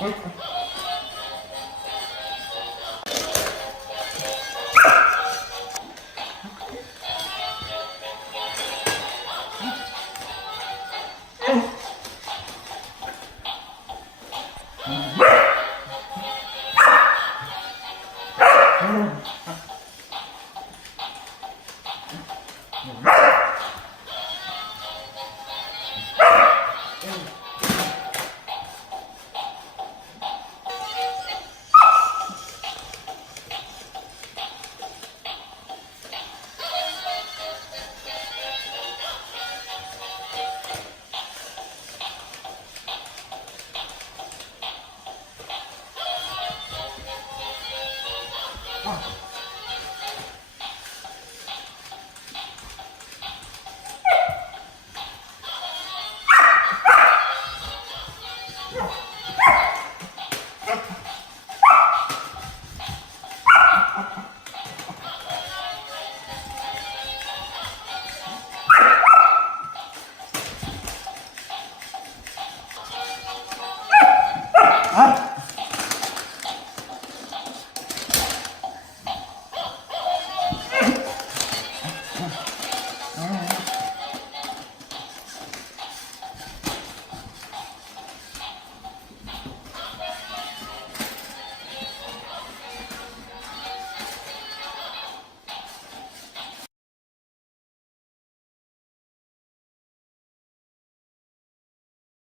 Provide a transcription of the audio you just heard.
Oi, 아!